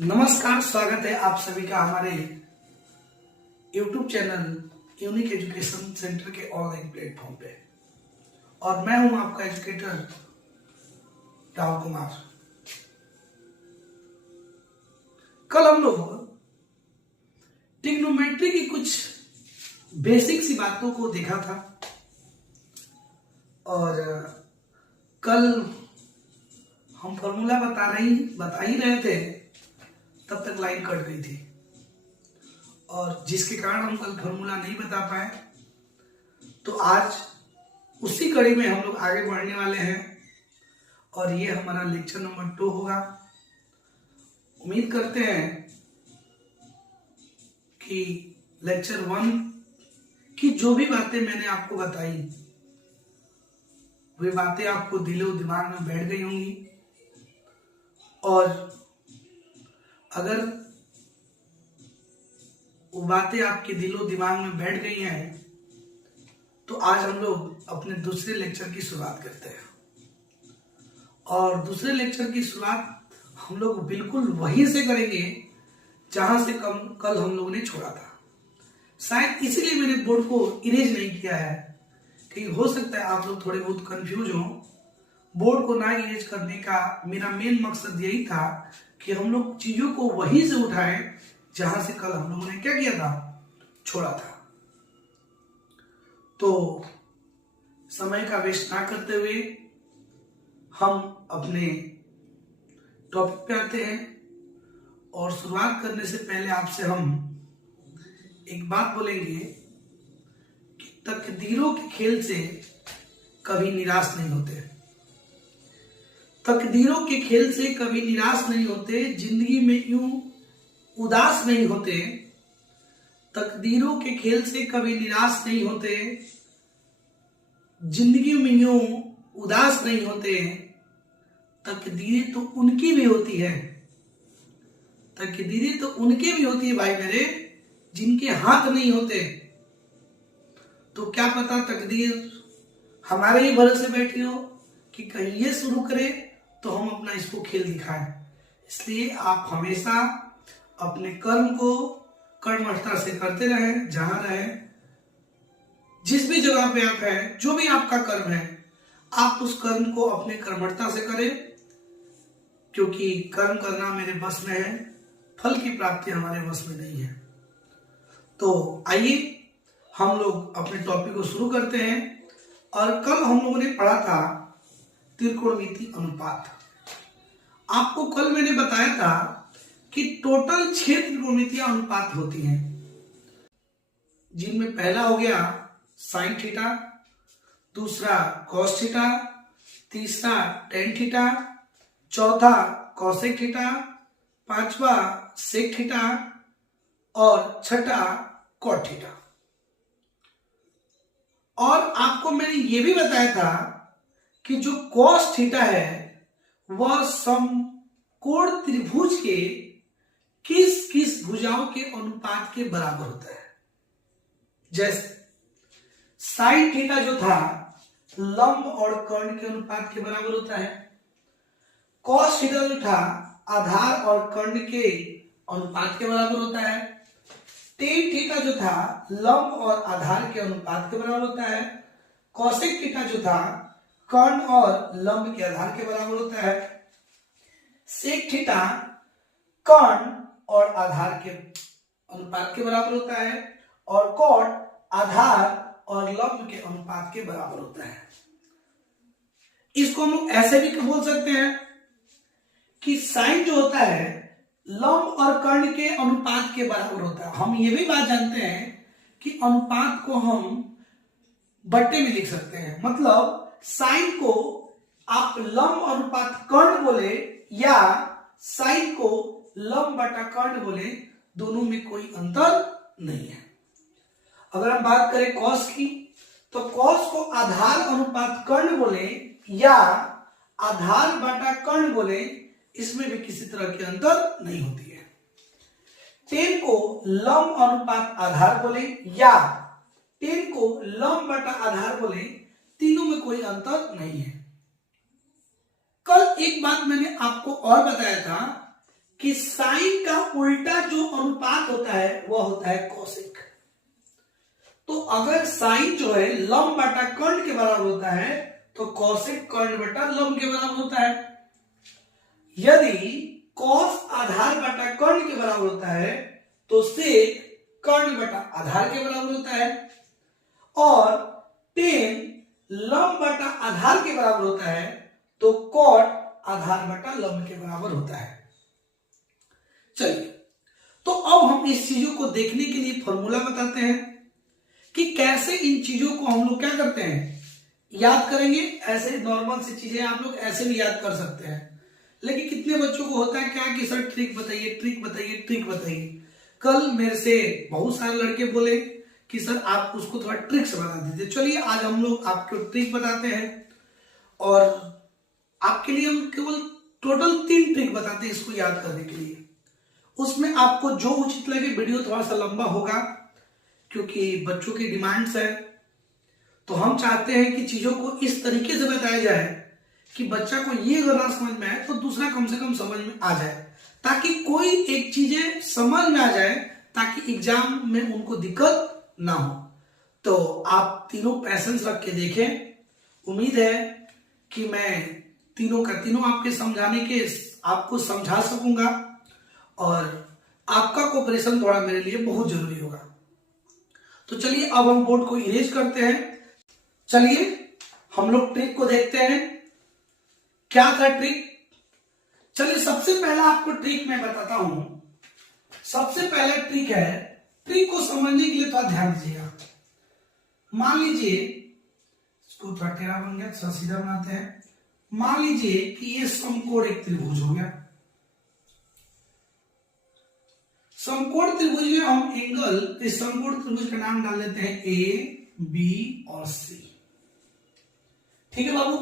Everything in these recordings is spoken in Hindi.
नमस्कार, स्वागत है आप सभी का हमारे YouTube channel unique education centre के ऑनलाइन प्लेटफॉर्म पे। और मैं हूं आपका एजुकेटर राहुल कुमार। कल हम लोग ट्रिग्नोमेट्री की कुछ बेसिक सी बातों को देखा था और कल हम फॉर्मूला बता ही रहे थे, तब तक लाइन कट गई थी और जिसके कारण हम कल फॉर्मूला नहीं बता पाए। तो आज उसी कड़ी में हम लोग आगे बढ़ने वाले हैं और ये हमारा लेक्चर नंबर 2 होगा। उम्मीद करते हैं कि लेक्चर 1 की जो भी बातें मैंने आपको बताई वे बातें आपको दिलो दिमाग में बैठ गई होंगी। और अगर वो बातें आपके दिलो दिमाग में बैठ गई हैं तो आज हम लोग अपने दूसरे लेक्चर की शुरुआत करते हैं। और दूसरे लेक्चर की शुरुआत हम लोग बिल्कुल वहीं से करेंगे जहां से कल हम लोगों ने छोड़ा था। शायद इसीलिए मैंने बोर्ड को इरेज नहीं किया है कि हो सकता है आप लोग थोड़े बहुत कंफ्यूज हो। बोर्ड को ना इरेज करने का मेरा मेन मकसद यही था कि हम लोग चीजों को वहीं से उठाएं जहां से कल हम लोगों ने क्या किया था, छोड़ा था। तो समय का वेस्ट ना करते हुए हम अपने टॉपिक पे आते हैं। और शुरुआत करने से पहले आपसे हम एक बात बोलेंगे कि तकदीरों के खेल से कभी निराश नहीं होते। तकदीरों के खेल से कभी निराश नहीं होते, जिंदगी में यूं उदास नहीं होते। तकदीरों के खेल से कभी निराश नहीं होते, जिंदगी में यूं उदास नहीं होते। तकदीरें तो उनकी भी होती है, तकदीरें तो उनकी भी होती है भाई मेरे, जिनके हाथ नहीं होते। तो क्या पता तकदीर हमारे ही भरोसे बैठी हो कि कहीं ये शुरू करे तो हम अपना इसको खेल दिखाएं। इसलिए आप हमेशा अपने कर्म को कर्मठता से करते रहें, जहां रहें, जिस भी जगह पे आप हैं, जो भी आपका कर्म है, आप उस कर्म को अपने कर्मठता से करें, क्योंकि कर्म करना मेरे बस में है, फल की प्राप्ति हमारे बस में नहीं है। तो आइए हम लोग अपने टॉपिक को शुरू करते हैं। और कल हम लोगों ने पढ़ा था त्रिकोणमिति अनुपात। आपको कल मैंने बताया था कि टोटल 6 त्रिकोणमितीय अनुपात होती हैं, जिनमें पहला हो गया साइन थीटा, दूसरा कॉस थीटा, तीसरा टेन थीटा, चौथा कॉसेक थीटा, पांचवा सेक थीटा और छठा कॉट थीटा। और आपको मैंने यह भी बताया था कि जो कॉस थीटा है वह समकोण त्रिभुज के किस किस भुजाओं के अनुपात के बराबर होता है। जैसे साइन थीटा जो था लंब और कर्ण के अनुपात के बराबर होता है। कॉस थीटा जो था आधार और कर्ण के अनुपात के बराबर होता है। टेन थीटा जो था लंब और आधार के अनुपात के बराबर होता है। कॉसेक थीटा जो था कर्ण और लंब के आधार के बराबर होता है। सेक थीटा कर्ण और आधार के अनुपात के बराबर होता है। और कॉट आधार और लंब के अनुपात के बराबर होता है। इसको हम लोग ऐसे भी बोल सकते हैं कि साइन जो होता है लंब और कर्ण के अनुपात के बराबर होता है। हम ये भी बात जानते हैं कि अनुपात को हम बट्टे में लिख सकते हैं। मतलब साइन को आप लंब अनुपात कर्ण बोले या साइन को लंब बटा कर्ण बोले, दोनों में कोई अंतर नहीं है। अगर हम बात करें कॉस की, तो कॉस को आधार अनुपात कर्ण बोले या आधार बटा कर्ण बोले, इसमें भी किसी तरह के अंतर नहीं होती है। टेन को लंब अनुपात आधार बोले या टेन को लंब बटा आधार बोले, तीनों में कोई अंतर नहीं है। कल एक बात मैंने आपको और बताया था कि साइन का उल्टा जो अनुपात होता है वह होता है कोसेक। तो अगर साइन जो है लंब बटा कर्ण के बराबर होता है तो कोसेक कर्ण बटा लंब के बराबर होता है। यदि कॉस आधार बटा कर्ण के बराबर होता है तो सेक कर्ण बटा आधार के बराबर होता है, और टेन लंब बटा आधार के बराबर होता है तो कॉट आधार बटा लंब के बराबर होता है। चलिए, तो अब हम इस चीजों को देखने के लिए फॉर्मूला बताते हैं कि कैसे इन चीजों को हम लोग क्या करते हैं, याद करेंगे। ऐसे नॉर्मल सी चीजें आप लोग ऐसे भी याद कर सकते हैं, लेकिन कितने बच्चों को होता है क्या कि सर ट्रिक बताइए, ट्रिक बताइए, ट्रिक बताइए। कल मेरे से बहुत सारे लड़के बोले कि सर आप उसको थोड़ा ट्रिक से बता दीजिए। चलिए आज हम लोग आपको ट्रिक बताते हैं, और आपके लिए हम केवल टोटल 3 ट्रिक बताते हैं इसको याद करने के लिए। उसमें आपको जो उचित लगे, वीडियो थोड़ा सा लंबा होगा क्योंकि बच्चों की डिमांड्स है, तो हम चाहते हैं कि चीजों को इस तरीके से बताया जाए कि बच्चा को ये अगर ना समझ में आए तो दूसरा कम से कम समझ में आ जाए, ताकि कोई एक चीजें समझ में आ जाए, ताकि एग्जाम में उनको दिक्कत ना हो। तो आप तीनों पैसेंस रख के देखें। उम्मीद है कि मैं तीनों का तीनों आपके समझाने के आपको समझा सकूंगा, और आपका कोऑपरेशन थोड़ा मेरे लिए बहुत जरूरी होगा। तो चलिए अब हम बोर्ड को इरेज करते हैं। चलिए हम लोग ट्रिक को देखते हैं, क्या था ट्रिक। चलिए सबसे पहला आपको ट्रिक मैं बताता हूं। सबसे पहला ट्रिक है, ट्रिक को समझने के लिए थोड़ा ध्यान दीजिएगा। मान लीजिए इसको थोड़ा टेढ़ा बन गया, थोड़ा सीधा बनाते हैं। मान लीजिए कि ये समकोण एक त्रिभुज हो गया। समकोण त्रिभुज में हम एंगल, इस समकोण त्रिभुज का नाम डाल देते हैं ए, बी और सी। ठीक है बाबू।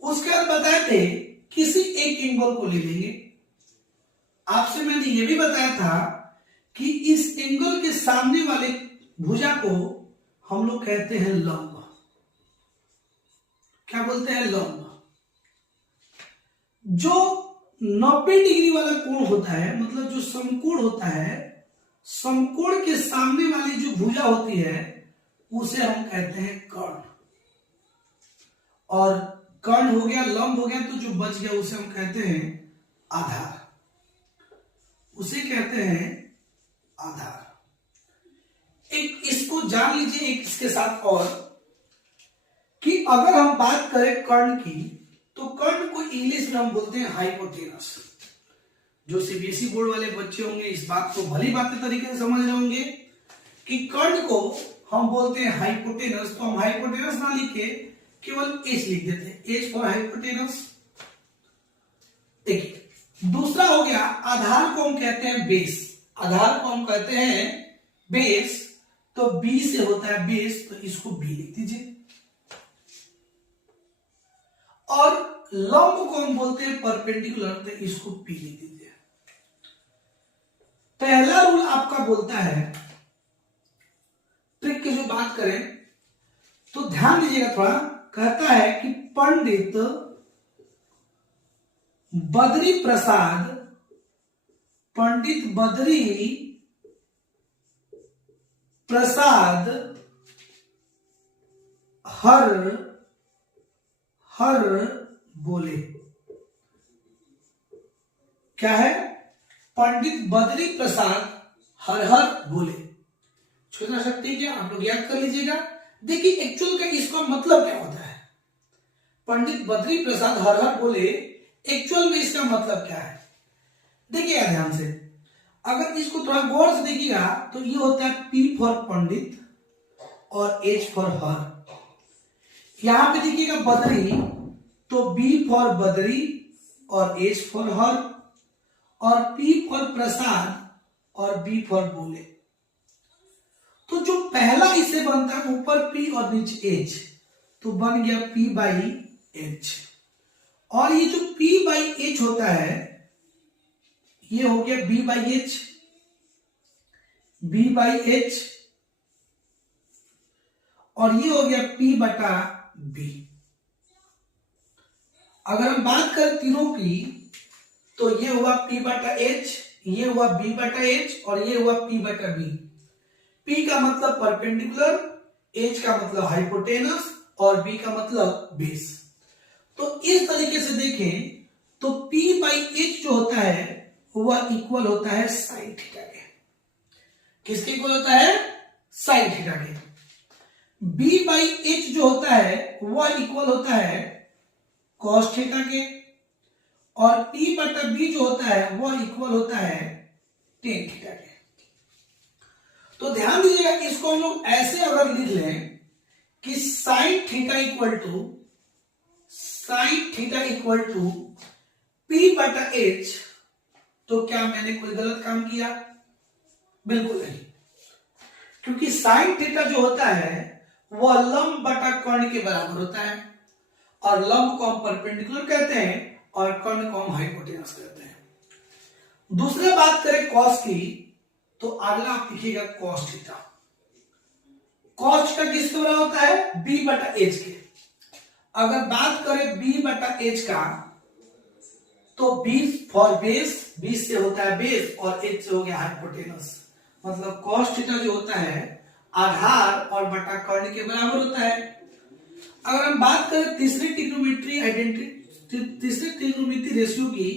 उसके बाद बताए थे किसी एक एंगल को ले लेंगे। आपसे मैंने ये भी बताया था कि इस एंगल के सामने वाले भुजा को हम लोग कहते हैं लंब। क्या बोलते हैं? लंब। जो 90 डिग्री वाला कोण होता है, मतलब जो समकोण होता है, समकोण के सामने वाली जो भुजा होती है उसे हम कहते हैं कर्ण। और कर्ण हो गया, लंब हो गया, तो जो बच गया उसे हम कहते हैं आधार। उसे कहते हैं आधार। एक इसको जान लीजिए, एक इसके साथ और, कि अगर हम बात करें कर्ण की, तो कर्ण को इंग्लिश में हम बोलते हैं हाइपोटेनस। जो सीबीएसई बोर्ड वाले बच्चे होंगे इस बात को भली बातें तरीके से समझ रहे होंगे कि कर्ण को हम बोलते हैं हाइपोटेनस। तो हम हाइपोटेनस ना लिख के केवल एच लिख देते हैं, एच फॉर हाइपोटेनस। देखिए दूसरा हो गया, आधार को हम कहते हैं बेस। आधार को हम कहते हैं बेस, तो बी से होता है बेस, तो इसको बी लिख दीजिए। और लंब को हम बोलते हैं परपेंडिकुलर, तो इसको पी लिख दीजिए। पहला रूल आपका बोलता है, ट्रिक की जो बात करें तो ध्यान दीजिएगा थोड़ा, कहता है कि पंडित बद्री प्रसाद, पंडित बद्री प्रसाद हर बोले। क्या है? पंडित बद्री प्रसाद हर बोले। छोटा सा ठीक है, आप लोग याद कर लीजिएगा। देखिए एक्चुअल का इसका मतलब क्या होता है। पंडित बद्री प्रसाद हर बोले, एक्चुअल में इसका मतलब क्या है देखिएगा ध्यान से। अगर इसको थोड़ा गौर से देखिएगा तो ये होता है P फॉर पंडित और H फॉर हर। यहां पे देखिएगा बद्री, तो B फॉर बद्री और H फॉर हर, और P फॉर प्रसाद और B फॉर बोले। तो जो पहला इससे बनता है ऊपर P और नीचे H, तो बन गया P बाई H। और ये जो P बाई H होता है ये हो गया B by H, B by H, और ये हो गया P बटा B। अगर हम बात करें तीनों की तो ये हुआ P बटा H, ये हुआ B बटा H और ये हुआ P बटा B। P का मतलब परपेंडिकुलर, H का मतलब हाइपोटेनस और B का मतलब बेस। तो इस तरीके से देखें तो P बाई H जो होता है वह इक्वल होता है साइन थीटा के। किसके इक्वल होता है? साइन थीटा के। B बाई H जो होता है वह इक्वल होता है कॉस थीटा के, और P बटा B जो होता है वह इक्वल होता है टेन थीटा के। तो ध्यान दीजिएगा, इसको हम लोग ऐसे अगर लिख लें कि sine theta equal to P बटा H, तो क्या मैंने कोई गलत काम किया? बिल्कुल नहीं, क्योंकि साइन थीटा जो होता है वह लंब बटा कर्ण के बराबर होता है, और लंब को हम परपेंडिकुलर कहते हैं और कर्ण को हम हाइपोटेनस कहते हैं। दूसरी बात करें कॉस की, तो अगला आप लिखिएगा कॉस थीटा। कॉस थीटा किसके बराबर होता है? B बटा H के। अगर बात करें B बटा H का, तो B फॉर बेस, B से होता है बेस और H से हो गया हाइपोटेनस। मतलब कॉस थीटा जो होता है आधार और बटा कर्ण के बराबर होता है। अगर हम बात करें तीसरी ट्रिग्नोमेट्री रेशियो की,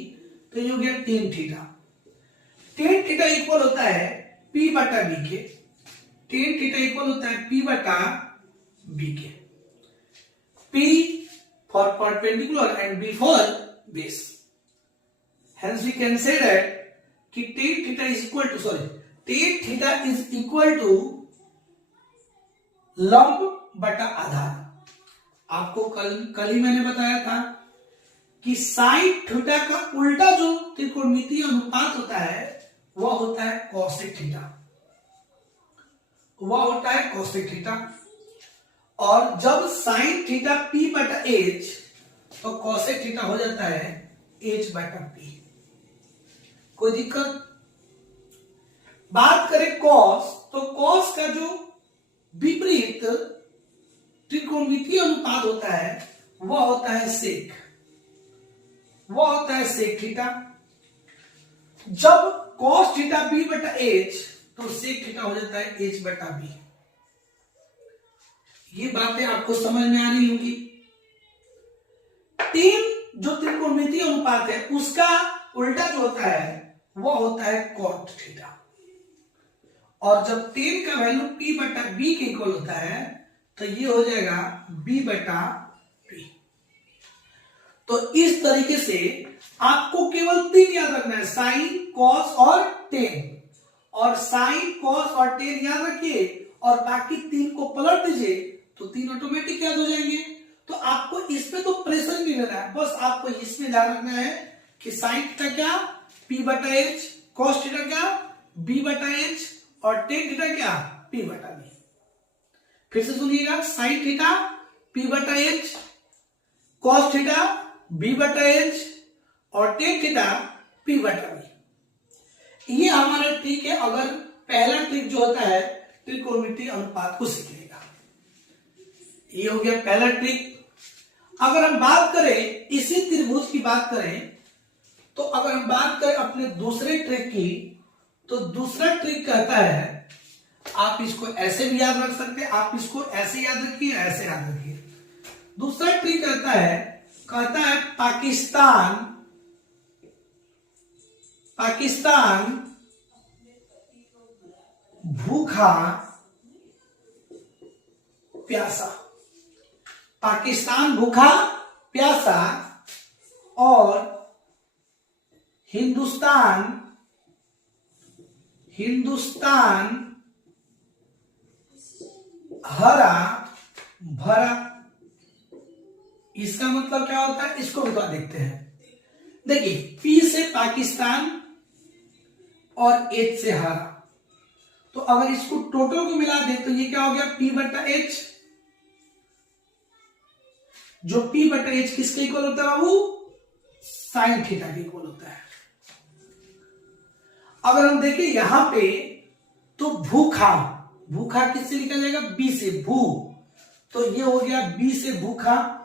तो ये हो गया tan theta. Ten theta equal होता है P बटा B के। टेन थीटा इक्वल होता है P बटा B के। P for perpendicular and B for base. Hence we can say that कि tan theta is equal to लंब बटा आधार। आपको कल ही मैंने बताया था कि साइन थीटा का उल्टा जो त्रिकोणमितीय अनुपात होता है वह होता है कॉसेक थीटा। और जब साइन थीटा P बटा H, तो कॉसेक थीटा हो जाता है H बटा P। कोई दिक्कत? बात करें कॉस, तो कॉस का जो विपरीत त्रिकोणमितीय अनुपात होता है वह होता है सेक थीटा। जब कॉस थीटा B बटा H, तो सेक थीटा हो जाता है H बटा B। ये बातें आपको समझ में आ रही होंगी। तीन जो त्रिकोणमितीय अनुपात है उसका उल्टा जो होता है वह होता है कॉट थीटा। और जब टेन का वैल्यू P बटा B के इक्वल होता है, तो ये हो जाएगा B बटा P। तो इस तरीके से आपको केवल तीन याद रखना है, साइन, कॉस और टेन। और साइन, कॉस और टेन याद रखिए और बाकी तीन को पलट दीजिए तो तीन ऑटोमेटिक याद हो जाएंगे। तो आपको इसमें तो प्रेशर नहीं लेना है, बस आपको इसमें ध्यान रखना है कि साइन थीटा क्या? P बटा H, कॉस थीटा क्या? B बटा H, और टेन थीटा क्या? P बटा B। फिर से सुनिएगा, साइन थीटा P बटा H, कॉस थीटा B बटा H और टेन थीटा P बटा B। ये हमारा ट्रिक है। अगर पहला ट्रिक जो होता है त्रिकोणमितीय अनुपात को सीखने का, ये हो गया पहला ट्रिक। अगर हम बात करें इसी त्रिभुज की बात करें, तो अगर हम बात करें अपने दूसरे ट्रिक की, तो दूसरा ट्रिक कहता है, आप इसको ऐसे भी याद रख सकते हैं, आप इसको ऐसे याद रखिए, ऐसे याद रखिए। दूसरा ट्रिक कहता है पाकिस्तान भूखा प्यासा। पाकिस्तान भूखा प्यासा और हिंदुस्तान हरा भरा। इसका मतलब क्या होता है, इसको भी तो देखते हैं। देखिए, P से पाकिस्तान और H से हरा, तो अगर इसको टोटल को मिला दे तो ये क्या हो गया? P बटा H। जो P बटा H किसके इक्वल होता है बाबू? साइन थीटा के इक्वल होता है। अगर हम देखें यहां पे, तो भूखा किससे लिखा जाएगा? B से, भू, तो ये हो गया B से भूखा।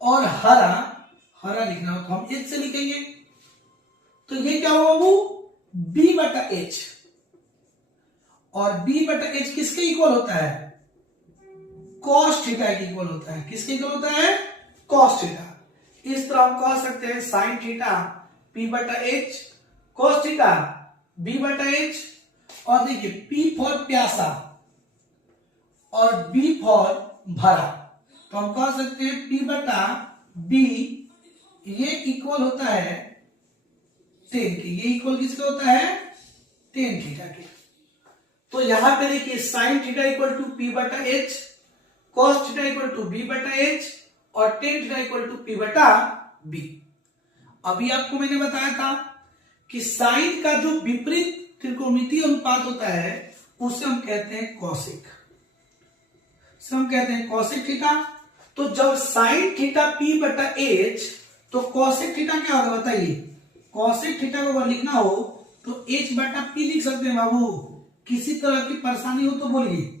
और हरा लिखना हो तो हम H से लिखेंगे। तो ये क्या होगा वो b बटा h, और b बटा h किसके इक्वल होता है, cos थीटा के इक्वल होता है। किसके इक्वल होता है, cos थीटा। इस तरह हम कह सकते हैं sin थीटा p बटा h, cos थीटा b बटा h, और देखिए p फॉर प्यासा और b फॉर भरा, तो हम कह सकते हैं p बटा b ये इक्वल होता है टेन के। ये इक्वल किसके होता है, टेन थीटा के। तो यहां पे देखिए sine theta equal to P बटा H, cos theta equal to B बटा एच, और tan theta equal to P बटा बी। अभी आपको मैंने बताया था कि साइन का जो विपरीत त्रिकोणमितीय अनुपात होता है उसे हम कहते हैं कॉसिक, हम कहते हैं कॉसिक थीटा। तो जब साइन थीटा पी बटा एच, तो कॉसिक थीटा क्या होगा बताइए, कॉसिक थीटा को अगर लिखना हो तो एच बटा पी लिख सकते हैं बाबू। किसी तरह की परेशानी हो तो बोलिए,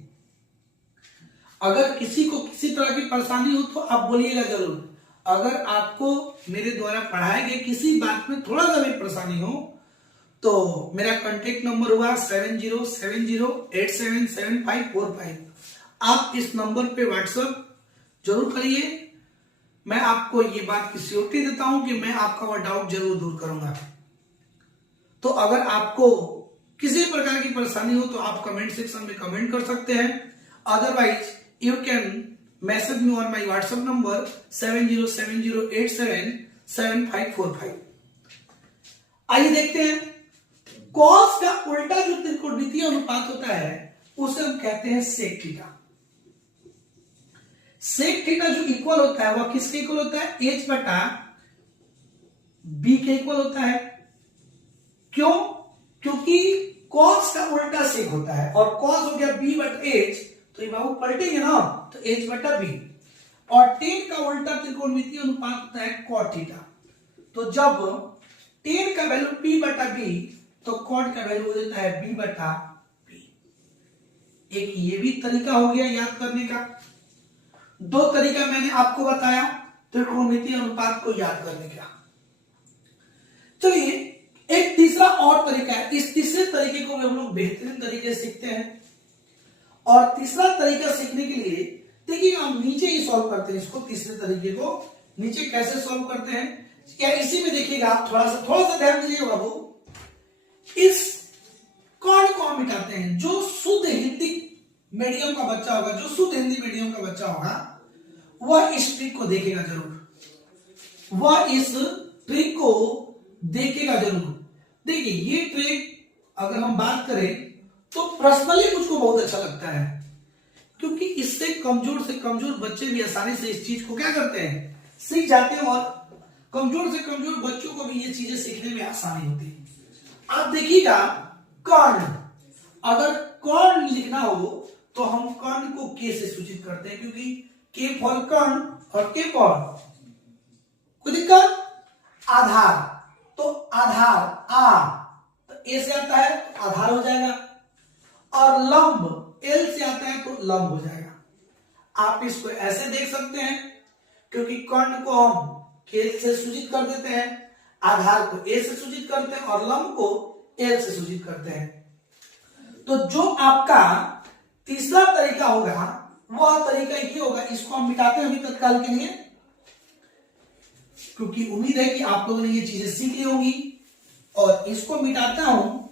अगर किसी को किसी तरह की परेशानी हो तो आप बोलिएगा जरूर। अगर आपको मेरे द्वारा पढ़ाए गए किसी बात में थोड़ा सा भी परेशानी हो तो मेरा कांटेक्ट नंबर हुआ 7070877545। आप इस नंबर पे व्हाट्सएप जरूर करिए। मैं आपको ये बात की श्योरिटी देता हूं कि मैं आपका वह डाउट जरूर दूर करूंगा। तो अगर आपको किसी प्रकार की परेशानी हो तो आप कमेंट सेक्शन में कमेंट कर सकते हैं। Otherwise you can message me on my WhatsApp number 7070877545। आइए देखते हैं, कॉस का उल्टा जो त्रिकोणमितीय अनुपात होता है उसे हम कहते हैं सेक थीटा। सेक थीटा जो इक्वल होता है वह किसके इक्वल होता है, एच बटा बी के इक्वल होता है। क्यों, क्योंकि कॉस का उल्टा सेक होता है, और कॉस हो गया बी बटा एच, तो ये बाबू पलटेंगे ना, तो एच बटा बी। और टेन का उल्टा त्रिकोणमितीय अनुपात होता है कॉट थीटा। तो जब टेन का वैल्यू पी बटा बी, तो कॉट का वैल्यू हो जाता है बी बटा बी। एक ये भी तरीका हो गया याद करने का। दो तरीका मैंने आपको बताया त्रिकोणमितीय अनुपात को याद करने का। चलिए एक तीसरा और तरीका है। इस तीसरे तरीके को भी हम लोग बेहतरीन तरीके से सीखते हैं। और तीसरा तरीका सीखने के लिए देखिए हम नीचे ही सॉल्व करते हैं इसको। तीसरे तरीके को नीचे कैसे सॉल्व करते हैं, क्या इसी में देखिएगा आप थोड़ा सा ध्यान दीजिएगा बाबू। इस कॉर्ड को हम मिटाते हैं। जो शुद्ध हिंदी मीडियम का बच्चा होगा, जो शुद्ध हिंदी मीडियम का बच्चा होगा, वह इस ट्रिक को देखेगा जरूर, वह इस ट्रिक को देखेगा जरूर। देखिए ये ट्रिक अगर हम बात करें तो पर्सनली मुझको बहुत अच्छा लगता है, क्योंकि इससे कमजोर से कमजोर बच्चे भी आसानी से इस चीज को क्या करते हैं, सीख जाते हैं, और कमजोर से कमजोर बच्चों को भी ये चीजें सीखने में आसानी होती है। आप देखिएगा कर्ण, अगर कर्ण लिखना हो तो हम कर्ण को के से सूचित करते हैं, क्योंकि के फॉर कर्ण और के फॉर कोई दिक्कत, आधार, तो आधार आ तो ए से आता है तो आधार हो जाएगा, और लंब एल से आता है तो लंब हो जाएगा। आप इसको ऐसे देख सकते हैं, क्योंकि कर्ण को हम के से सूचित कर देते हैं, आधार को ए से सूचित करते हैं, और लंब को एल से सूचित करते हैं। तो जो आपका तीसरा तरीका होगा वह तरीका ये होगा। इसको हम मिटाते हैं अभी तत्काल के लिए, क्योंकि उम्मीद है कि आप लोगों ने ये चीजें सीख ली होंगी। और इसको मिटाता हूं,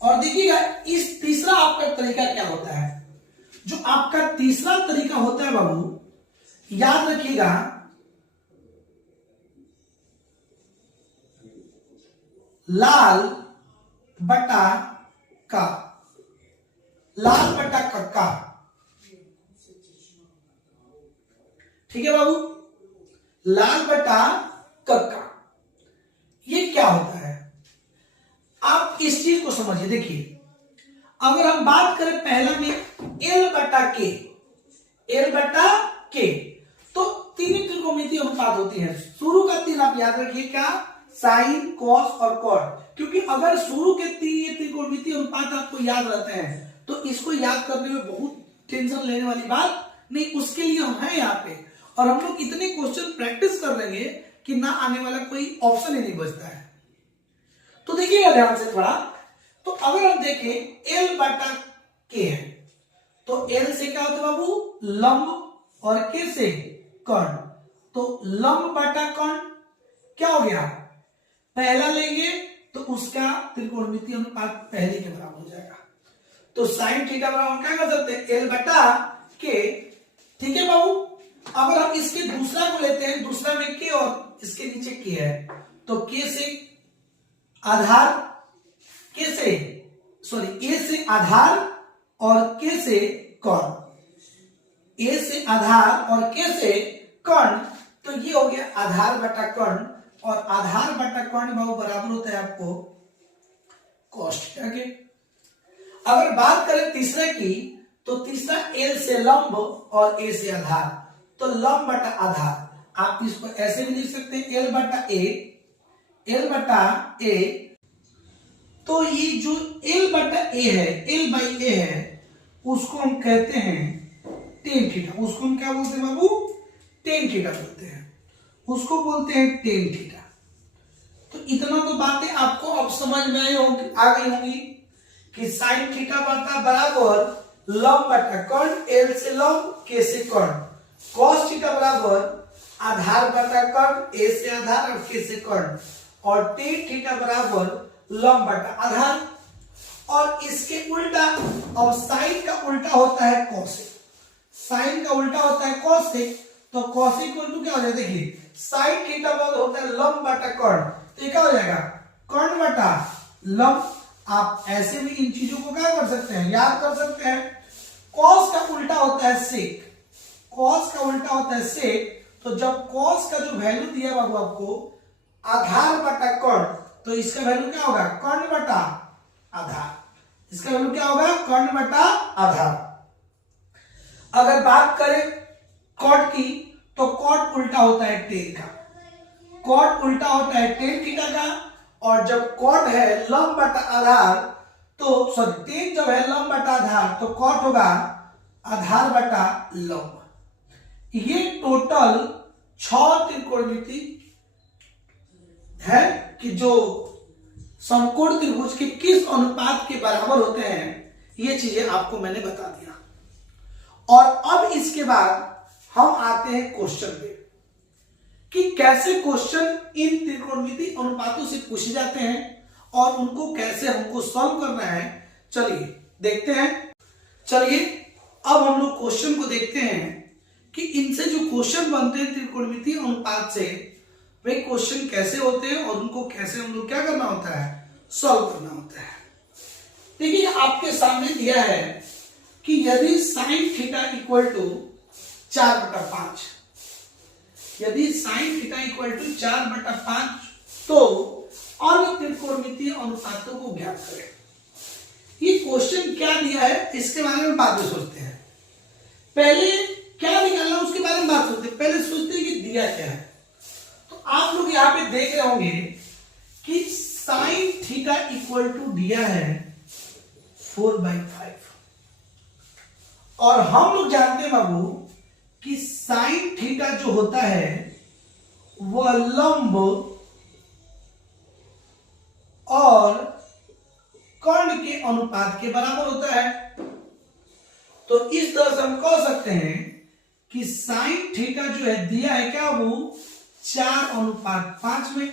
और देखिएगा इस तीसरा आपका तरीका क्या होता है। जो आपका तीसरा तरीका होता है बाबू, याद रखिएगा, लाल बटा का, लाल बटा कक्का, ठीक है बाबू, लाल बटा कक्का। ये क्या होता है, आप इस चीज को समझिए। देखिए अगर हम बात करें पहला में एल बटा के, एल बटा के, तो तीन त्रिकोणमितीय अनुपात होती है। शुरू का तीन आप याद रखिए, क्या, साइन, कॉस और कॉट। क्योंकि अगर शुरू के तीन ये त्रिकोणमितीय अनुपात आपको याद रहते हैं तो इसको याद करने में बहुत टेंशन लेने वाली बात नहीं, उसके लिए हम हैं यहाँ पे। और हम लोग इतने क्वेश्चन प्रैक्टिस कर लेंगे कि ना आने वाला कोई ऑप्शन ही नहीं बचता है। देखिएगा ध्यान से थोड़ा। तो अगर हम देखें L बटा K है, तो L से क्या होता है बाबू, लंब, और K से कर्ण। तो लंब बटा कर्ण क्या हो गया, पहला लेंगे तो उसका त्रिकोणमितीय अनुपात पहले के बराबर हो जाएगा। तो साइन थीटा बराबर क्या कर सकते हैं, L बटा K। ठीक है बाबू। अगर हम इसके दूसरा को लेते हैं, दूसरा में K और इसके नीचे K है, तो K से आधार, K से सॉरी A से आधार और K से कर्ण, A से आधार और K से कर्ण। तो ये हो गया आधार बटा कर्ण, और आधार बटा कर्ण बाबू बराबर होता है आपको cos थीटा के। अगर बात करें तीसरे की, तो तीसरा L से लंब और A से आधार, तो लंब बटा आधार। आप इसको ऐसे भी लिख सकते हैं L बटा A, L बटा A। तो ये जो L बटा A है, L बाई A है, उसको हम कहते हैं टेन थीटा। उसको हम क्या बोलते हैं बाबू, टेन थीटा बोलते हैं, उसको बोलते हैं टेन थीटा। तो इतना तो बातें आपको अब समझ में आई होंगी, आ गई होंगी कि साइन थीटा बटा बराबर लंब बटा कर्ण, L से लंब K से कर्ण, cos थीटा बराबर आधार बटा कर्ण, A से आधार और K से कर्ण, और टेन थीटा बराबर लंब बटा आधार। और इसके उल्टा, अब साइन का उल्टा होता है कोसेक, साइन का उल्टा होता है कोसेक। तो कोसेक क्या हो जाता है, देखिए साइन थीटा बराबर होता है लंब बटा कर्ण, तो ये क्या हो जाएगा, कर्ण बटा लंब। आप ऐसे भी इन चीजों को क्या कर सकते हैं, याद कर सकते हैं। कॉस का उल्टा होता है सेक, कॉस का उल्टा होता है सेक। तो जब कॉस का जो वैल्यू दिया बाबू आपको आधार बटा कर्ण, तो इसका वैल्यू क्या होगा, कर्ण बटा आधार। इसका वैल्यू क्या होगा, कर्ण बटा आधार। अगर बात करें कॉट की, तो कॉट उल्टा होता है टेन का, कॉट उल्टा होता है टेन थीटा का। और जब कॉट है लंब बटा आधार, तो सॉरी टेन जब है लंब बटा आधार, तो कॉट होगा आधार बटा लंब। ये टोटल 6 त्रिकोणमिति है कि जो समकोण त्रिभुज के किस अनुपात के बराबर होते हैं, ये चीजें आपको मैंने बता दिया। और अब इसके बाद हम आते हैं क्वेश्चन पे कि कैसे क्वेश्चन इन त्रिकोणमिति अनुपातों से पूछे जाते हैं और उनको कैसे हमको सॉल्व करना है। चलिए देखते हैं। चलिए अब हम लोग क्वेश्चन को देखते हैं कि इनसे जो क्वेश्चन बनते हैं त्रिकोणमिति अनुपात से, वे क्वेश्चन कैसे होते हैं और उनको कैसे हम लोग क्या करना होता है, सॉल्व करना होता है। देखिए आपके सामने दिया है कि यदि साइन थीटा इक्वल टू 4/5, यदि साइन थीटा इक्वल टू 4/5, तो अन्य त्रिकोणमितीय अनुपातों को ज्ञात करें। ये क्वेश्चन क्या दिया है इसके बारे में बाद में सोचते हैं। पहले क्या निकालना उसके बारे में बात सोचते हैं, पहले सोचते हैं कि दिया क्या है। तो आप लोग यहां पे देख रहे होंगे कि साइन थीटा इक्वल टू दिया है 4/5, और हम लोग जानते हैं बाबू कि साइन थीटा जो होता है वह लंब और कर्ण के अनुपात के बराबर होता है। तो इस तरह से हम कह सकते हैं कि साइन थीटा जो है दिया है क्या वो 4:5 में,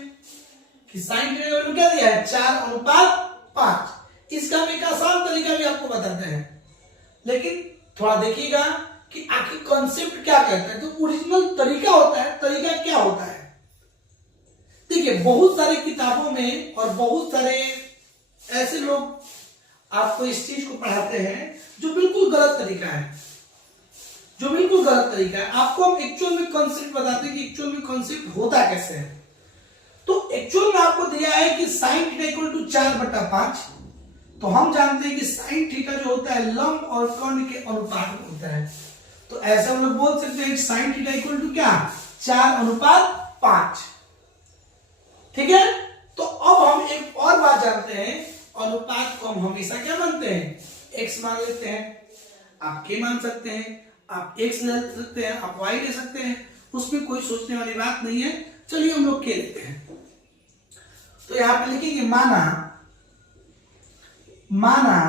कि साइन थीटा वैल्यू क्या दिया है 4:5। इसका हम एक आसान तरीका भी आपको बताते हैं, लेकिन थोड़ा देखिएगा कि आखिर कॉन्सेप्ट क्या कहता है। तो ओरिजिनल तरीका होता है, तरीका क्या होता है। देखिए बहुत सारे किताबों में और बहुत सारे ऐसे लोग आपको इस चीज को पढ़ाते हैं जो बिल्कुल गलत तरीका है, जो बिल्कुल गलत तरीका है। आपको हम एक्चुअल में कॉन्सेप्ट बताते हैं कि एक्चुअल में कॉन्सेप्ट होता कैसे है। तो एक्चुअल में आपको दिया है कि साइन थीटा इक्वल टू 4/5, तो हम जानते हैं कि साइन थीटा जो होता है लंब और कर्ण के अनुपात में होता है। तो ऐसा हम लोग बोल सकते हैं कि साइन थीटा इक्वल टू क्या 4:5। ठीक है। तो अब हम एक और बात जानते हैं, अनुपात को हम हमेशा क्या मानते हैं, x मान लेते हैं। आप k मान सकते हैं, आप x ले सकते हैं, आप y ले सकते हैं, उसमें कोई सोचने वाली बात नहीं है। चलिए हम लोग k लेते हैं। तो यहां पे लिखेंगे माना माना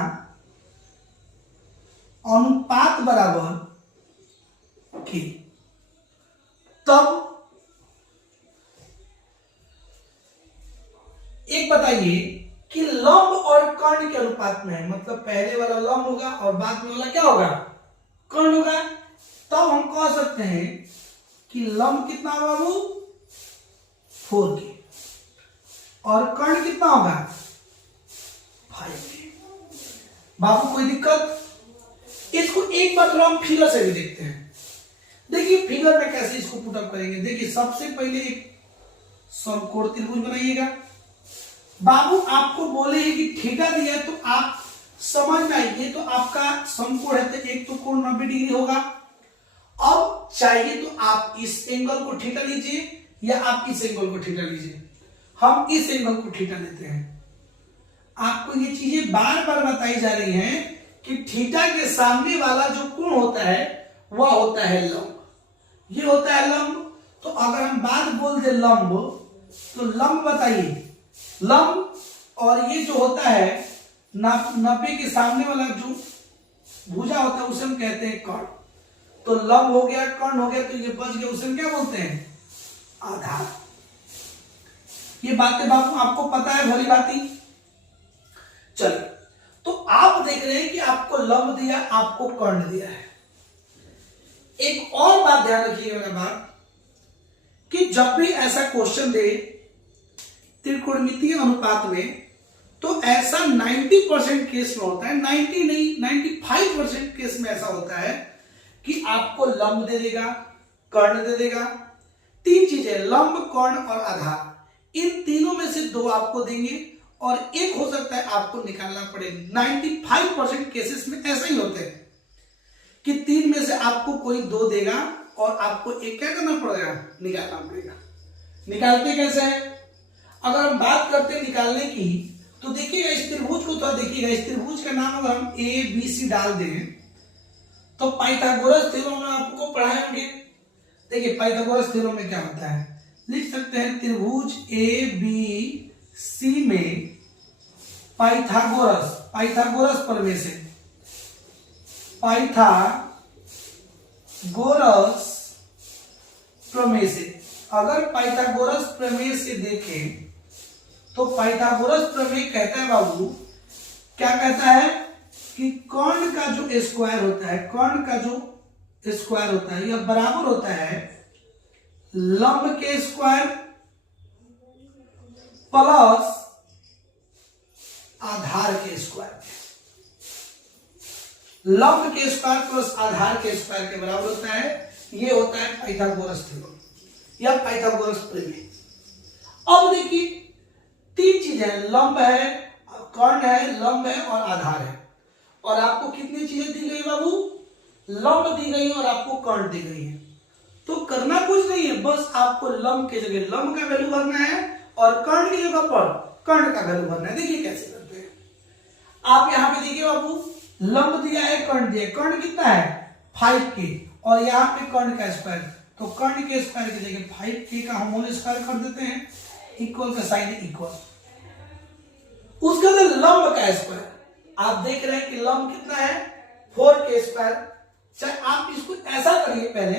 अनुपात बराबर के, तब एक बताइए कि लंब और कर्ण के अनुपात में है, मतलब पहले वाला लंब होगा और बाद में वाला क्या होगा, कर्ण होगा। तब हम कह सकते हैं कि लंब कितना होगा बाबू 4 के और कर्ण कितना होगा 5 के। बाबू कोई दिक्कत? इसको एक बार थोड़ा हम फिगर से भी देखते हैं। देखिए फिगर में कैसे इसको पुटअप करेंगे। देखिए सबसे पहले एक समकोण त्रिभुज बनाइएगा। बाबू आपको बोले कि थीटा दिया है तो आप समझ में आइए, तो आपका समकोण है तो एक तो कोण 90 डिग्री होगा। अब चाहिए तो आप इस एंगल को थीटा लीजिए या आप इस एंगल को थीटा लीजिए। हम इस एंगल को थीटा लेते हैं। आपको ये चीजें बार बार बताई जा रही हैं कि थीटा के सामने वाला जो कोण होता है वह होता है लंब, ये होता है लंब। तो अगर हम बात बोल दे लंब, तो लंब बताइए, लंब और ये जो होता है 90 के सामने वाला जो भुजा होता है उसे हम कहते हैं कर्ण। तो लंब हो गया, कर्ण हो गया, तो ये बच गया, उसे हम क्या बोलते हैं आधार। ये बातें बापू आपको पता है भली बाती। चलिए तो आप देख रहे हैं कि आपको लंब दिया, आपको कर्ण दिया है। एक और बात ध्यान रखिए मेरा बात, कि जब भी ऐसा क्वेश्चन दे त्रिकोणमितीय अनुपात में, तो ऐसा 90% केस में होता है, 90 नहीं 95% केस में ऐसा होता है कि आपको लंब दे देगा, कर्ण दे देगा। 3 चीजें लंब, कर्ण और आधार, इन तीनों में से 2 आपको देंगे और एक हो सकता है आपको निकालना पड़े। 95% केसेस में ऐसा ही होते हैं कि 3 में से आपको कोई 2 देगा और आपको एक क्या करना पड़ेगा, निकालना पड़ेगा। निकालते कैसे हैं? अगर हम बात करते हैं निकालने की, तो देखिएगा इस त्रिभुज को, तो देखिएगा इस त्रिभुज का नाम अगर हम ए बी सी डाल दें तो पाइथागोरस थ्योरम में आपको पढ़ाए होंगे। देखिए पाइथागोरस थ्योरम में क्या होता है, लिख सकते हैं त्रिभुज ए बी सी में पाइथागोरस, पाइथागोरस प्रमेय से, पाइथागोरस प्रमेय से, अगर पाइथागोरस प्रमेय से देखें तो पाइथागोरस प्रमेय कहता है बाबू, क्या कहता है कि कर्ण का जो स्क्वायर होता है, कर्ण का जो स्क्वायर होता है यह बराबर होता है लंब के स्क्वायर प्लस आधार के स्क्वायर। लंब के स्क्वायर प्लस आधार के स्क्वायर के बराबर होता है। यह होता है पाइथागोरस थ्योरम या पाइथागोरस प्रमेय। अब देखिए 3 चीजें, लंब है, कर्ण है, लंब है और आधार है। और आपको कितनी चीजें दी गई बाबू, लंब दी गई और आपको कर्ण दी गई है। तो करना कुछ नहीं है, बस आपको लंब के जगह लंब का वैल्यू भरना है और कर्ण की जगह पर कर्ण का वैल्यू भरना है। देखिए कैसे करते हैं। आप यहां पे देखिए बाबू, लंब दिया है, कर्ण दिया है। कर्ण कितना है 5k और यहाँ पे कर्ण का स्क्वायर, तो कर्ण के स्क्वायर की जगह 5k का हम होल स्क्वायर कर देते हैं, इक्वल का साइन इक्वल, उसका तो लंब का स्क्वायर। आप देख रहे हैं कि लंब कितना है 4k स्क्वायर। चाहे आप इसको ऐसा करिए, पहले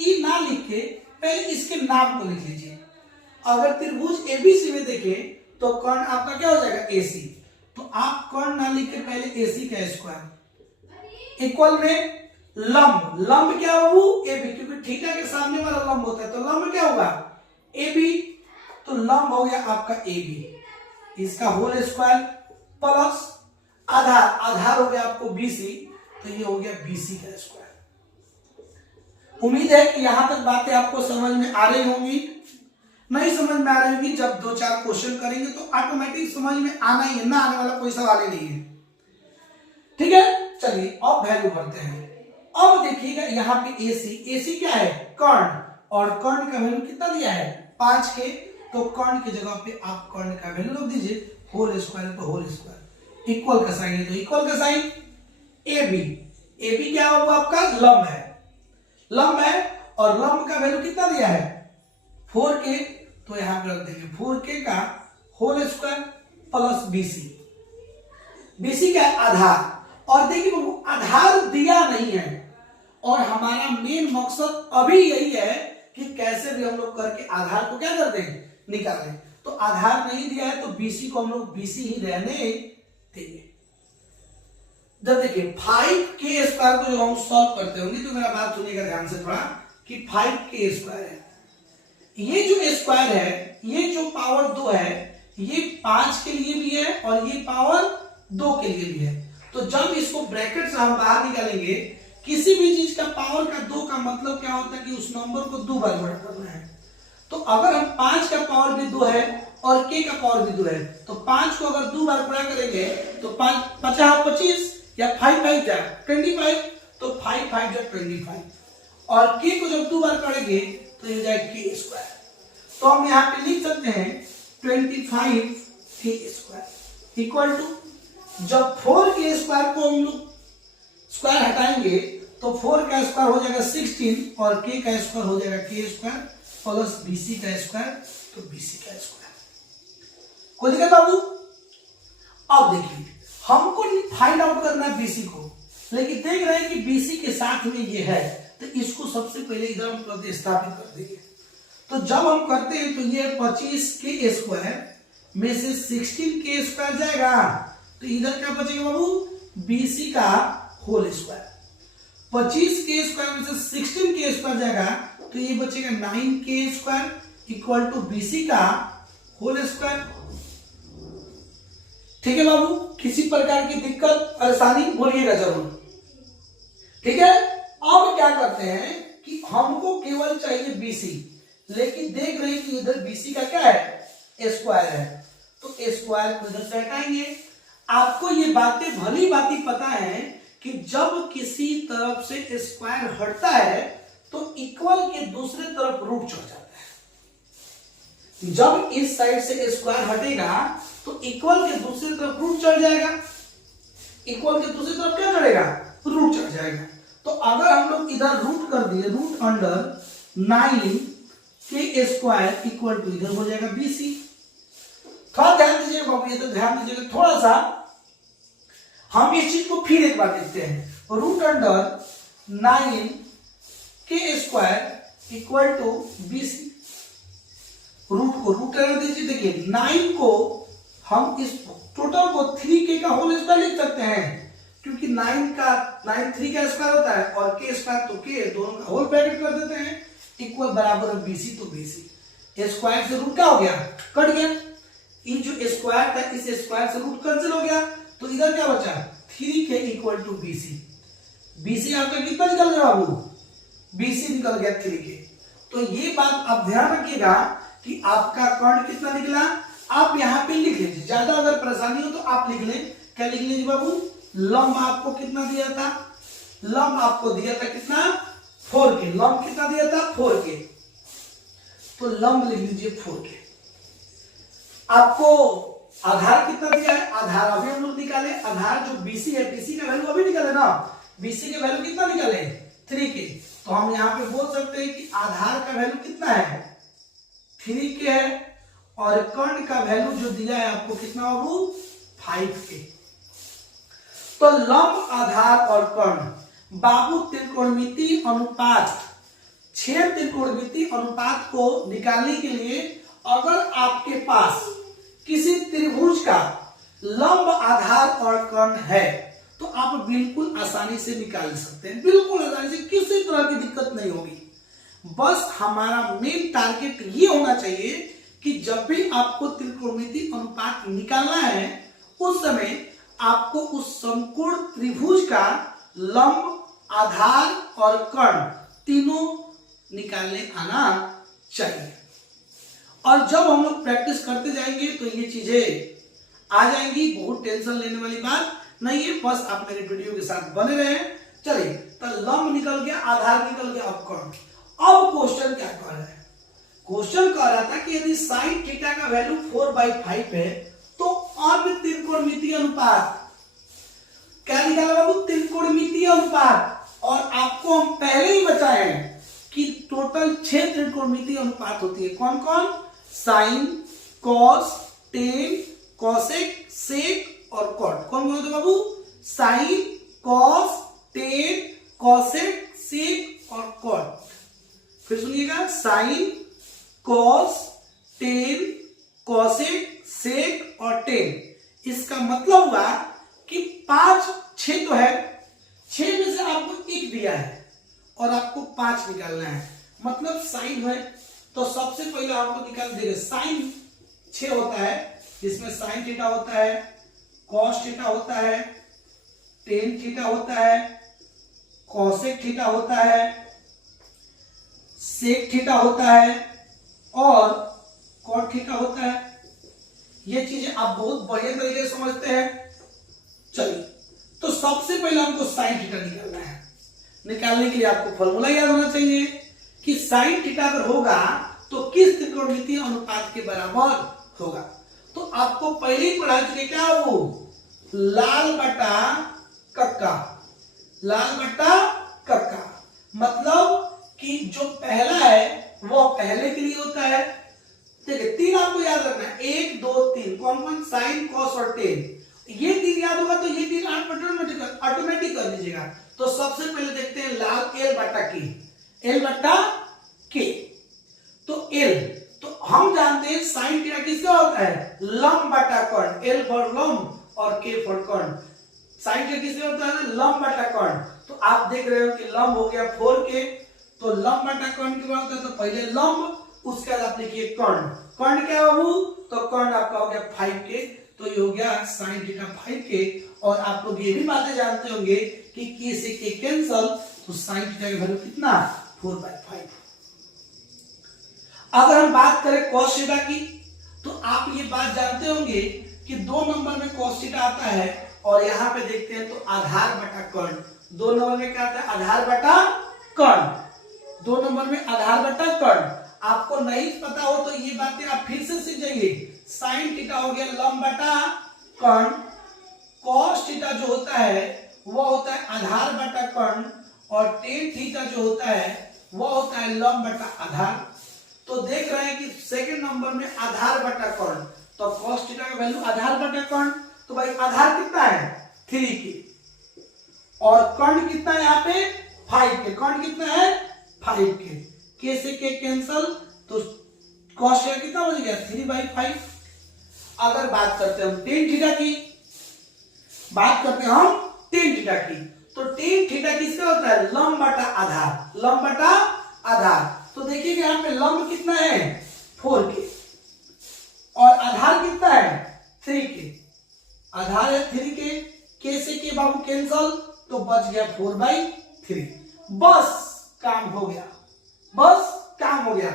ई ना लिख के पहले इसके नाम को लिख लीजिए। अगर त्रिभुज एबीसी में देखें तो कर्ण आपका क्या हो जाएगा एसी, तो आप कर्ण ना लिख के पहले एसी का स्क्वायर इक्वल में लंब, लंब क्या हो एबी, क्योंकि थीटा के सामने वाला लंब होता है, तो लंब क्या होगा एबी, तो लंब हो गया आपका एबी, इसका होल स्क्वायर प्लस आधार, आधार हो गया आपको बीसी, तो ये हो गया बीसी का स्क्वायर। उम्मीद है कि यहां तक बातें आपको समझ में आ रही होंगी। नहीं समझ में आ रही होंगी, जब 2-4 क्वेश्चन करेंगे तो ऑटोमेटिक समझ में आना ही है, ना आने वाला कोई सवाल ही नहीं है। ठीक है, चलिए अब वैल्यू भरते हैं। अब देखिएगा यहाँ पे एसी, एसी क्या है कर्ण, और कर्ण का वैल्यू कितना दिया है 5k, तो कर्ण की जगह पे आप कर्ण का वैल्यू रख दीजिए, होल स्क्वायर तो होल स्क्वायर, इक्वल का साइन है तो इक्वल का साइन। एबी, एबी क्या होगा आपका लंब है, लंब है और लंब का वैल्यू कितना दिया है 4k, तो यहां पे रख देंगे 4k का whole square plus BC. BC का आधार। और देखिए बाबू आधार दिया नहीं है और हमारा मेन मकसद अभी यही है कि कैसे भी हम लोग करके आधार को क्या कर दें, निकालें। तो आधार नहीं दिया है तो बीसी को हम लोग बीसी ही रहने देंगे। जब देखिए 5k स्क्वायर को जो हम सॉल्व करते होंगे तो मेरा बात सुनिएगा ध्यान से थोड़ा कि 5k स्क्वायर है, ये जो स्क्वायर है, ये जो पावर 2 है, ये 5 के लिए भी है और ये पावर 2 के लिए भी है। तो जब इसको ब्रैकेट से हम बाहर निकालेंगे, किसी भी चीज का पावर का 2 का मतलब क्या होता है कि उस नंबर को 2 बार गुणा करना है। तो अगर हम 5 का पावर भी 2 है और k का पावर भी 2 है तो 5 को अगर 2 बार गुणा करेंगे तो 5 50 25 या 5 5 जा 25, तो 5 5 जा 25 और k को जब 2 बार करेंगे तो ये जाएगा k स्क्वायर। तो हम यहाँ पे लिख सकते हैं 25k स्क्वायर इक्वल टू, जब 4k स्क्वायर को हम लोग स्क्वायर हटाएंगे तो 4 का स्क्वायर हो जाएगा 16 और k का स्क्वायर हो जाएगा k स्क्वायर प्लस bc का स्क्वायर, तो bc का स्क्वायर। कोई दिक्कत बाबू? अब देखिए हमको फाइंड आउट करना है bc को, लेकिन देख रहे हैं कि bc के साथ में ये है तो इसको सबसे पहले इधर हम प्रतिस्थापित कर देंगे। तो जब हम करते हैं तो ये 25k स्क्वायर में से 16k स्क्वायर जाएगा तो इधर क्या बचेगा बाबू, bc का होल स्क्वायर। 25k स्क्वायर में से 16k स्क्वायर जाएगा तो ये बचेगा 9k square equal to bc का होल स्क्वायर। ठीक है बाबू, किसी प्रकार की दिक्कत परेशानी बोलिएगा जरूर। ठीक है, अब क्या करते हैं कि हमको केवल चाहिए bc, लेकिन देख रहे हैं कि इधर bc का क्या है, स्क्वायर है, तो स्क्वायर को इधर से हटाएंगे। आपको ये बातें भली भांति पता है कि जब किसी तरफ से स्क्वायर हटता है तो इक्वल के दूसरे तरफ रूट चढ़ जाता है। जब इस साइड से स्क्वायर हटेगा तो इक्वल के दूसरी तरफ रूट चढ़ जाएगा, इक्वल के दूसरी तरफ क्या चढ़ेगा, रूट चढ़ जाएगा। तो अगर हम लोग इधर रूट कर दिए, root under 9k square equal to इधर हो जाएगा bc। थोड़ा ध्यान दीजिएगा बाबू, ये तो ध्यान दीजिएगा थोड़ा सा। हम इस चीज को फिर एक बार देखते हैं, root under 9k square equal to bc। Root को रूट रहने दीजिए। देखिए 9 को हम इस टोटल को 3k का होल स्क्वायर लिख सकते हैं, क्योंकि 9 3 का स्क्वायर होता है और k स्क्वायर तो k, दोनों का होल ब्रैकेट कर देते हैं, इक्वल बराबर है bc, तो bc स्क्वायर से रूट क्या हो गया, कट गया। ये जो स्क्वायर था इस स्क्वायर से रूट कैंसिल हो गया, तो इधर क्या बचा 3k equal to bc। bc आपका कितना निकल गया बाबू, bc निकल गया 3k। तो ये बात आप ध्यान रखिएगा कि आपका कर्ण कितना निकला, आप यहाँ पे लिख लीजिए। ज्यादा अगर परेशानी हो तो आप लिख लें। क्या लिख लीजिए बाबू, लंब आपको कितना दिया था, लंब आपको दिया था कितना 4k, लंब कितना दिया था 4k, तो लंब लिख लीजिए 4k। आपको आधार कितना दिया है, आधार अभी हम लोग निकाले, आधार जो bc है, bc का वैल्यू अभी निकाले ना, bc के वैल्यू कितना निकाले 3k। तो हम यहाँ पे बोल सकते हैं कि आधार का वैल्यू कितना है 3k है और कर्ण का वैल्यू जो दिया है आपको कितना बाबू 5k। तो लंब, आधार और कर्ण बाबू त्रिकोणमितीय अनुपात, छेद त्रिकोणमितीय अनुपात को निकालने के लिए अगर आपके पास किसी त्रिभुज का लंब, आधार और कर्ण है तो आप बिल्कुल आसानी से निकाल सकते हैं, बिल्कुल आसानी से, किसी तरह की दिक्कत नहीं होगी। बस हमारा मेन टारगेट ये होना चाहिए कि जब भी आपको त्रिकोणमितीय अनुपात निकालना है उस समय आपको उस समकोण त्रिभुज का लंब, आधार और कर्ण तीनों निकालने आना चाहिए। और जब हम लोग प्रैक्टिस करते जाएंगे तो ये चीजें आ जाएंगी, बहुत टेंशन लेने वाली बात नहीं है। बस आप मेरे वीडियो के साथ बने रहे। चलिए, तो लंब निकल गया, आधार निकल गया, अब कर्ण। अब क्वेश्चन क्या कह रहा है, क्वेश्चन कह रहा था कि यदि sin थीटा का वैल्यू 4/5 है तो अब त्रिकोणमितीय अनुपात क्या निकाला बाबू, त्रिकोणमितीय अनुपात। और आपको हम पहले ही बताए हैं कि टोटल 6 त्रिकोणमितीय अनुपात होती है। कौन कौन, साइन, कॉस, टेन, कोसेक, सेक और कॉट। कौन कौन होते बाबू? साइन, कॉस, टेन, कॉसेक, सेक और कॉट। फिर सुनिएगा, साइन, कॉस, टेन, कॉसेक, सेक और टेन। इसका मतलब हुआ कि 5, 6 तो है, 6 में से आपको 1 दिया है और आपको 5 निकालना है। मतलब साइन है तो सबसे पहले आपको निकाल देंगे साइन 6 होता है, जिसमें साइन थीटा होता है, कॉस थीटा होता है, टेन थीटा होता है, कॉसेक थीटा होता है, सेक थीटा होता है और कॉट थीटा होता है। ये चीजें आप बहुत बढ़िया तरीके से समझते हैं। चलिए, तो सबसे पहले हमको साइन थीटा निकालना है। निकालने के लिए आपको फॉर्मूला याद होना चाहिए कि साइन थीटा अगर होगा तो किस त्रिकोणमितीय अनुपात के बराबर होगा। तो आपको पहले ही पढ़ा चुके क्या, वो लाल बटा कक्का, लाल बटा कक्का। मतलब कि जो पहला है वो पहले के लिए होता है। देखिए 3 आपको याद रखना है, 1 2 3 कौन कौन? साइन, कॉस और टेन। ये 3 याद होगा तो ये 3 ऑटोमेटिक कर लीजिएगा। तो सबसे पहले देखते हैं लाल, एल बटा के, एल बटा के। तो एल, तो हम जानते हैं साइन थीटा किसका होता है? लंब बटा कर्ण, एल फॉर लंब और के फॉर कर्ण। साइन थीटा किसका होता है? लंब बटा कर्ण। तो आप देख रहे हो कि लंब हो गया 4k, तो लंब बटा कर्ण की बात होता है तो पहले लंब, उसके बाद आप लिखिए कर्ण। कर्ण क्या बाबू? तो कर्ण आपका हो गया 5k, तो ये हो गया साइन थीटा 5k। और आप लोग ये भी बातें जानते होंगे कि k से k कैंसल, तो साइन थीटा की वैल्यू कितना? 4/5। अगर हम बात करें कॉस थीटा की, तो आप ये बात जानते होंगे कि 2 नंबर में कॉस थीटा आता है और यहां पे देखते हैं तो आधार बटा कर्ण। 2 नंबर में क्या आता है? आधार बटा कर्ण। 2 नंबर में आधार बटा कर्ण। आपको नहीं पता हो तो ये बातें आप फिर से सीख जाइए। साइन थीटा हो गया लंब बटा कर्ण, कॉस थीटा जो होता है वो होता है आधार बटा कर्ण और टेन थीटा जो होता है वो होता है लंब बटा आधार। तो देख रहे हैं कि सेकंड नंबर में आधार बटा कर्ण, तो कॉस थीटा का वैल्यू आधार बटा कर्ण। तो भाई आधार कितना है? 3k और कर्ण कितना है? यहाँ पे 5k। कर्ण कितना है? 5k। k से k कैंसल, तो कॉस थीटा कितना हो गया? 3/5। अगर बात करते हैं हम टेन थीटा की, बात करते हैं हम टेन थीटा की, तो टेन थीटा किसका होता है? लंब बटा आधार, लंब बटा आधार। तो देखिए यहाँ पे लंब कितना है? 4k और आधार कितना है? 3k। आधार है 3k, k से k बाबू कैंसल, तो बच गया 4/3। बस काम हो गया, बस काम हो गया।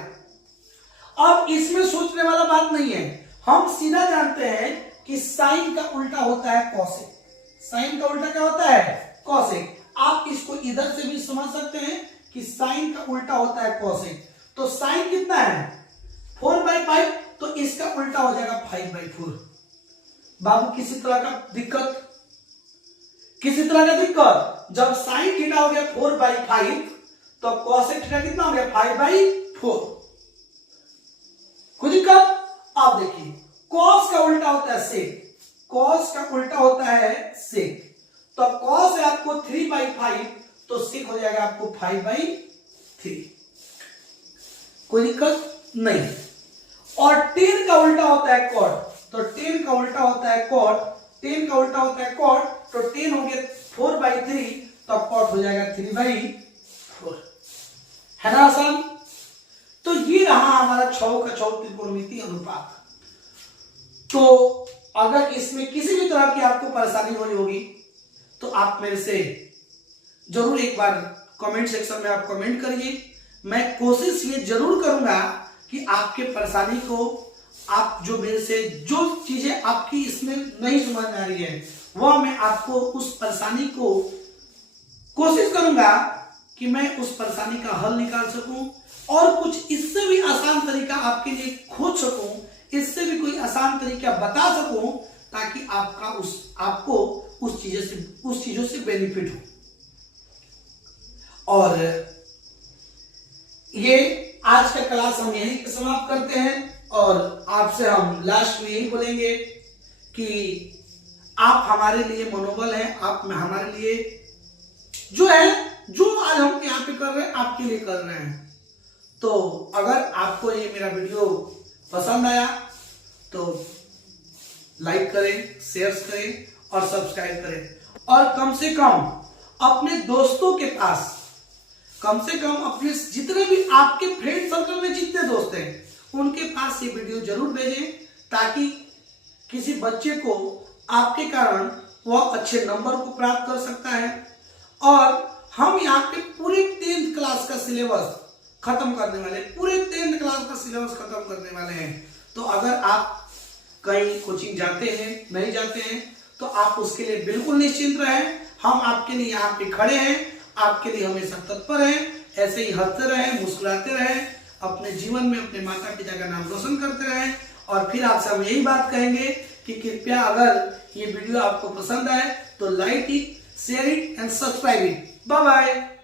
अब इसमें सोचने वाला बात नहीं है, हम सीधा जानते हैं कि साइन का उल्टा होता है कॉसेक। साइन का उल्टा क्या होता है? कॉसेक। आप इसको इधर से भी समझ सकते हैं कि साइन का उल्टा होता है कॉसेक। तो साइन कितना है? 4/5, तो इसका उल्टा हो जाएगा 5/4। बाबू किसी तरह का दिक्कत? किसी तरह का दिक्कत? जब साइन थीटा हो गया 4/5 तो कॉसेक थीटा कितना हो गया? 5/4। कोई दिक्कत? आप देखिए कॉस का उल्टा होता है सेक, कॉस का उल्टा होता है सेक। तो कॉस है आपको 3/5, तो सेक हो जाएगा आपको 5/3। कोई दिक्कत नहीं। और टेन का उल्टा होता है कॉट, तो टेन का उल्टा होता है कॉट, टेन का उल्टा होता है कॉट, तो टेन हो गया 4/3, तो कॉट हो जाएगा 3/4। है ना आसान? तो ये रहा हमारा 6 का 6 त्रिकोणमितीय अनुपात। तो अगर इसमें किसी भी तरह की आपको परेशानी होनी होगी तो आप मेरे से जरूर एक बार कमेंट सेक्शन में आप कमेंट करिए। मैं कोशिश ये जरूर करूंगा कि आपके परेशानी को, आप जो मेरे से जो चीजें आपकी इसमें नहीं समझ आ रही है वह मैं आपको उस परेशानी को कोशिश करूंगा कि मैं उस परेशानी का हल निकाल सकूं और कुछ इससे भी आसान तरीका आपके लिए खोज सकूं, इससे भी कोई आसान तरीका बता सकूं ताकि आपको उस चीजों से बेनिफिट हो। और ये आज का क्लास हम यहीं समाप्त करते हैं और आपसे हम लास्ट में यही बोलेंगे कि आप हमारे लिए मनोबल है, आप हमारे लिए जो है, जो आज हम यहाँ पे कर रहे हैं आपके लिए कर रहे हैं। तो अगर आपको ये मेरा वीडियो पसंद आया तो लाइक करें, शेयर करें और सब्सक्राइब करें। और कम से कम अपने दोस्तों के पास, कम से कम अपने जितने भी आपके फ्रेंड सर्कल में जितने दोस्त हैं उनके पास ये वीडियो जरूर भेजें, ताकि किसी बच्चे को आपके कारण वह अच्छे नंबर को प्राप्त कर सकता है। और हम यहाँ पे पूरे 10th क्लास का सिलेबस खत्म करने वाले, पूरे 10th क्लास का सिलेबस खत्म करने वाले हैं। तो अगर आप कहीं कोचिंग जाते हैं, नहीं जाते हैं, तो आप उसके लिए बिल्कुल निश्चिंत रहें। हम आपके लिए यहाँ पे खड़े हैं, आपके लिए हमेशा तत्पर हैं। ऐसे ही हंसते रहें, मुस्कुराते रहें, अपने जीवन में अपने माता पिता का नाम रोशन करते रहें। और फिर आपसे हम यही बात कहेंगे कि कृपया अगर ये वीडियो आपको पसंद आए तो like it, share it and subscribe it. Bye bye.